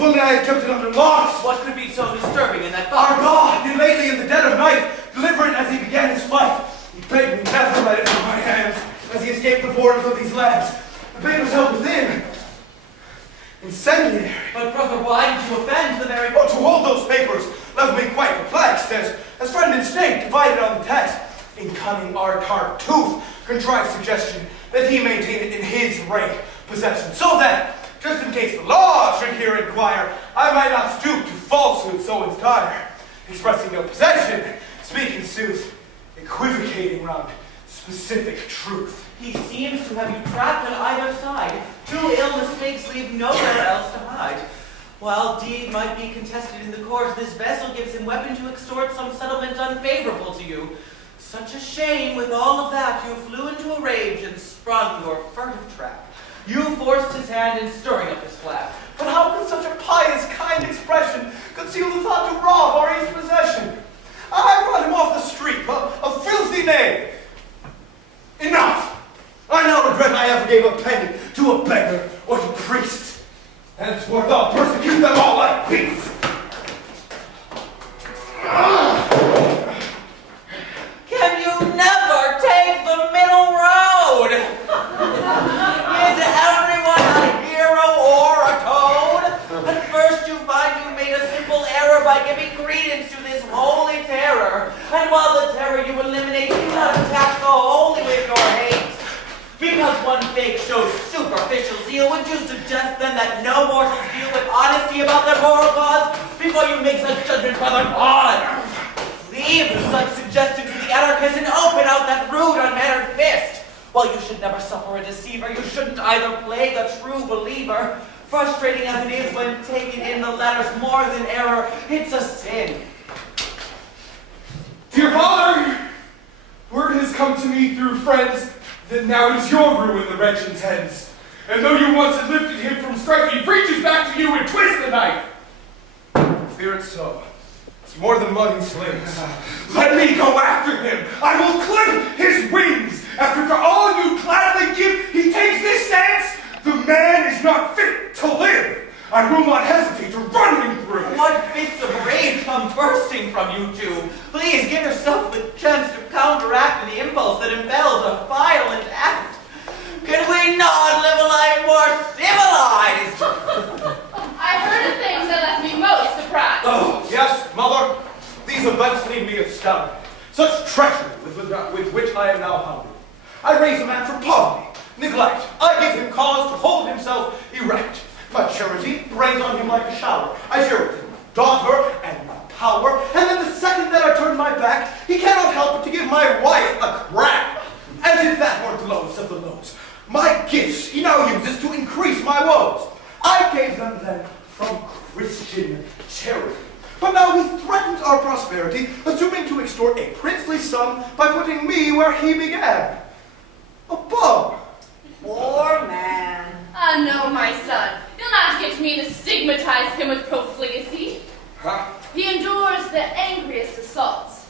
If only I had kept it under locks. What could be so disturbing in that thought? Our God did lately in the dead of night, deliverant as he began his flight. He begged me never to let it from my hands as he escaped the borders of these lands. The bait was held within. Incendiary. But brother, why did you offend the very... Oh, to hold those papers left me quite perplexed, as friend instinct divided on the text. In cunning our Tartuffe contrived suggestion that he maintain it in his rank possession, so that, just in case the law should here inquire, I might not stoop to falsehood so entire, expressing no possession, speaking sooth, equivocating round specific truth. He seems to have you trapped on either side. Two ill mistakes leave nowhere else to hide. While deed might be contested in the court, this vessel gives him weapon to extort some settlement unfavorable to you. Such a shame, with all of that, you flew into a rage and sprung your furtive trap. You forced his hand in stirring up his flap. But how could such a pious, kind expression conceal the thought to rob our east possession? I brought him off the street, a filthy knave. Enough! I now regret I ever gave a penny to a beggar or to priest. Henceforth I'll persecute them all like beasts. Can you never take the middle road? Is everyone a hero or a toad? At first you find you made a simple error by giving credence to this holy terror. And while the terror you eliminate, you not attack the holy with your hate. Because one fake shows superficial zeal, would you suggest then that no mortals deal with honesty about their moral cause before you make such judgment, brother God? Leave such suggestion to the anarchist and open out that rude, unmannered fist. While you should never suffer a deceiver, you shouldn't either plague a true believer. Frustrating as it is when taken in the letters more than error, it's a sin. Dear Father, word has come to me through friends that now it is your ruin the wretch intends. And though you once had lifted him from strife, he reaches back to you and twists the knife. Fear it so. It's more than mud he slings. Let me go after him. I will clip his wings. After for all you gladly give, he takes this stance. The man is not fit to live. I will not hesitate to run him through. What fits of rage come bursting from you two? Please give yourself the chance to counteract the impulse that impels a violent act. Can we not live a life more civilized? I've heard of things that left me most surprised. Oh, yes, Mother. These events leave me astounded. Such treachery with which I am now hounded. I raise a man for poverty, neglect. I give him cause to hold himself erect. My charity rains on him like a shower. I share with him daughter and my power, and then the second that I turn my back, he cannot help but to give my wife a crack. As if that weren't the lowest of the lows. My gifts he now uses to increase my woes. I gave them then from Christian charity. But now he threatens our prosperity, assuming to extort a princely sum by putting me where he began. A bum. Poor man. Ah, no, my son. You'll not get me to stigmatize him with profligacy. Huh? He endures the angriest assaults.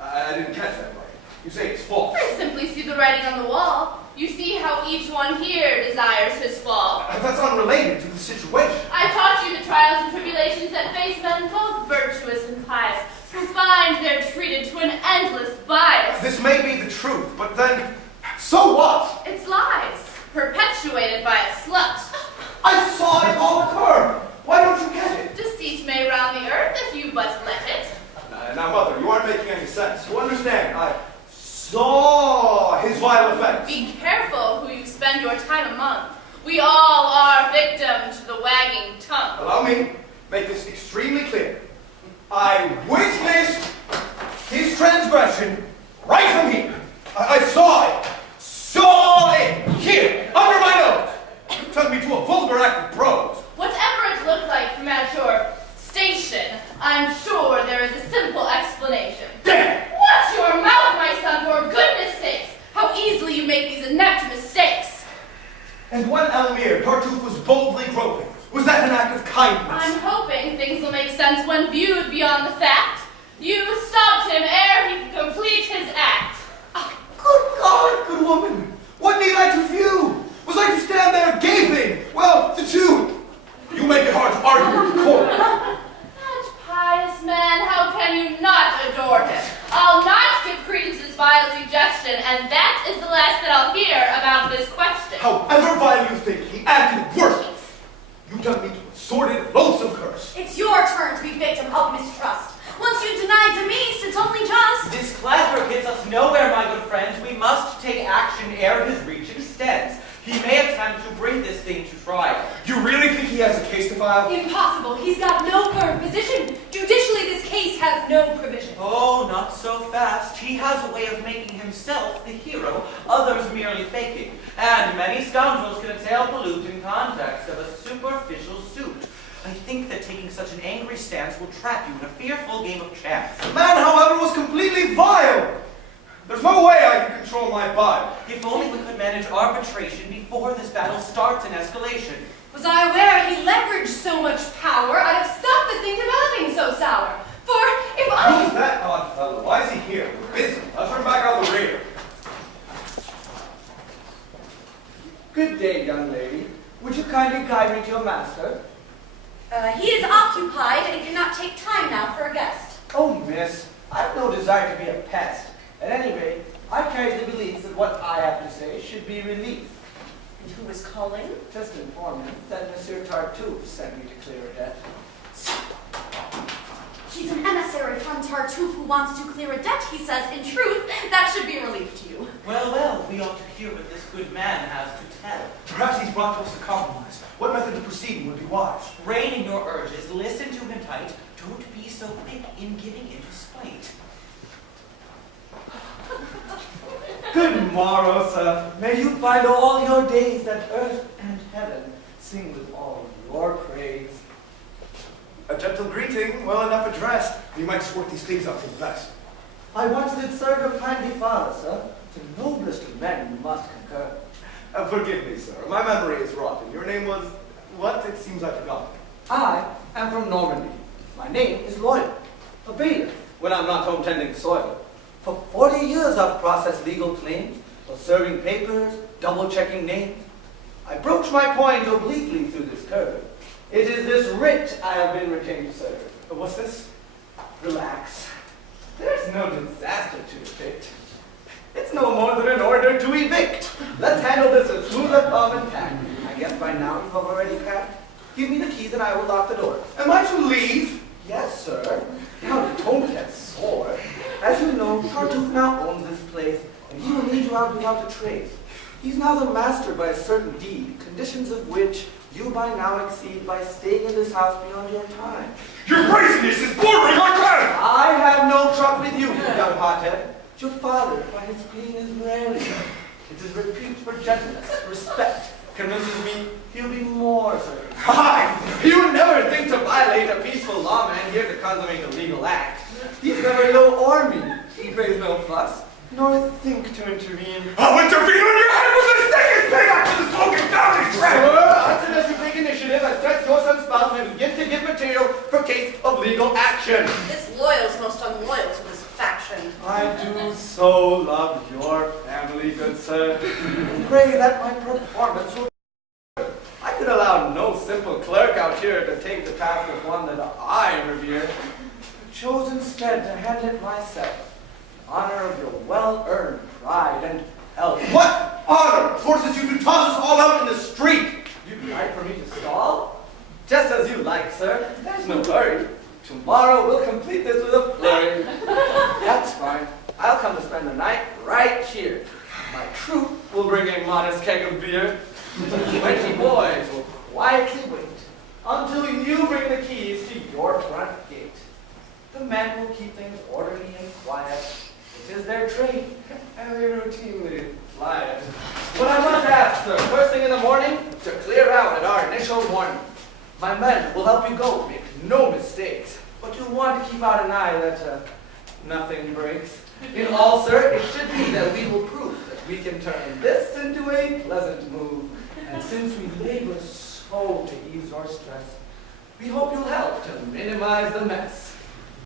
I didn't catch that right. You say it's false. I simply see the writing on the wall. You see how each one here desires his fall. That's unrelated to the situation. I taught you the trials and tribulations that face men both virtuous and pious, who find they're treated to an endless bias. This may be the truth, but then, so what? It's lies, perpetuated by a slut. I saw it all occur. Why don't you get it? Deceit may round the earth if you but let it. Now, Mother, you aren't making any sense. You understand, I saw his vile effects. Be careful who you spend your time among. We all are victim to the wagging tongue. Allow me make this extremely clear. I witnessed his transgression right from here. I saw it here, under my nose. Turned me to a vulgar act of prose. Whatever it looked like from at your station, I'm sure there is a simple explanation. Damn! Watch your mouth, my son, for goodness sakes! How easily you make these inept mistakes! And when Elmire Tartuffe was boldly groping, was that an act of kindness? I'm hoping things will make sense when viewed beyond the fact. You stopped him ere he could complete his act. Good God, good woman! What need I to view? Was I to stand there gaping? Well, the two. You make it hard to and that is the last that I'll hear about this question. However vile you think, he acted worse. You done me to a sordid, loathsome curse. It's your turn to be victim of mistrust. Once you deny Demise, it's only just. This clapper gets us nowhere, my good friends. We must take action ere his reach extends. He may attempt to bring this thing to trial. You really think he has a case to file? Impossible. He's got no firm position. Judicially, this case has no provision. Oh, not so fast. He has a way of making himself the hero, others merely faking. And many scoundrels can exhale pollute in context of a superficial suit. I think that taking such an angry stance will trap you in a fearful game of chance. The man, however, was completely vile. There's no way I can control my body. If only we could manage arbitration before this battle starts in escalation. Was I aware he leveraged so much power, I'd have stopped the thing developing so sour. For if I... Who's that odd fellow? Why is he here? Vinson, let's run back out the rear. Good day, young lady. Would you kindly guide me to your master? He is occupied and cannot take time now for a guest. Oh, miss, I have no desire to be a pest. At any rate, I carry the belief that what I have to say should be relief. And who is calling? Just inform him that Monsieur Tartuffe sent me to clear a debt. He's an emissary from Tartuffe who wants to clear a debt, he says. In truth, that should be a relief to you. Well, well, we ought to hear what this good man has to tell. Perhaps he's brought to us a compromise. What method of proceeding would be wise? Rein in your urges, listen to him tight. Don't be so quick in giving into spite. Good morrow, sir. May you find all your days that earth and heaven sing with all your praise. A gentle greeting, well enough addressed. You might sort these things out for the best. I once did serve a kindly father, sir. The noblest of men, you must concur. Forgive me, sir. My memory is rotten. Your name was what? It seems I forgot. I am from Normandy. My name is Loyal, a bailiff when I'm not home tending soil. For 40 years I've processed legal claims, for serving papers, double-checking names. I broach my point obliquely through this curve. It is this writ I have been retained to serve. What's this? Relax. There's no disaster to depict. It's no more than an order to evict. Let's handle this with smooth palm and tact. I guess by now you've already packed. Give me the keys and I will lock the door. Am I to leave? Yes, sir. Now don't get sore. As you know, Tartuffe now owns this place, and he will need you out without a trace. He's now the master by a certain deed, conditions of which you by now exceed by staying in this house beyond your time. Your brazenness is bordering on crime! I have no truck with you, young hothead. Your father, by his spleen, is rarely. It is repute for gentleness, respect, convinces me he'll be more certain. Hi! You would never think to violate a peaceful lawman here to consummate a legal act. He's never low or mean. He raised no fuss, nor think to intervene. I'll intervene on your head with a stick and pay back to the smoking family trap! Until you take initiative, I stretch your son's spouse and begin to give material for case of legal action. This Loyal's most unloyal to his faction. I do so love your family, good sir. Pray that my performance will... I could allow no simple clerk out here to take the task of one that I revere. I chose instead to hand it myself, in honor of your well-earned pride and health. What honor forces you to toss us all out in the street? You'd like for me to stall? Just as you like, sir. There's no hurry. Tomorrow we'll complete this with a flurry. That's fine. I'll come to spend the night right here. My troop will bring a modest keg of beer. 20 boys will quietly wait until you bring the keys to your front gate. The men will keep things orderly and quiet. It is their trade, and they routinely fly it. But I must ask, sir, first thing in the morning, to clear out at our initial warning. My men will help you go, make no mistakes, but you'll want to keep out an eye that nothing breaks. In all, sir, it should be that we will prove that we can turn this into a pleasant move. And since we labor so to ease your stress, we hope you'll help to minimize the mess.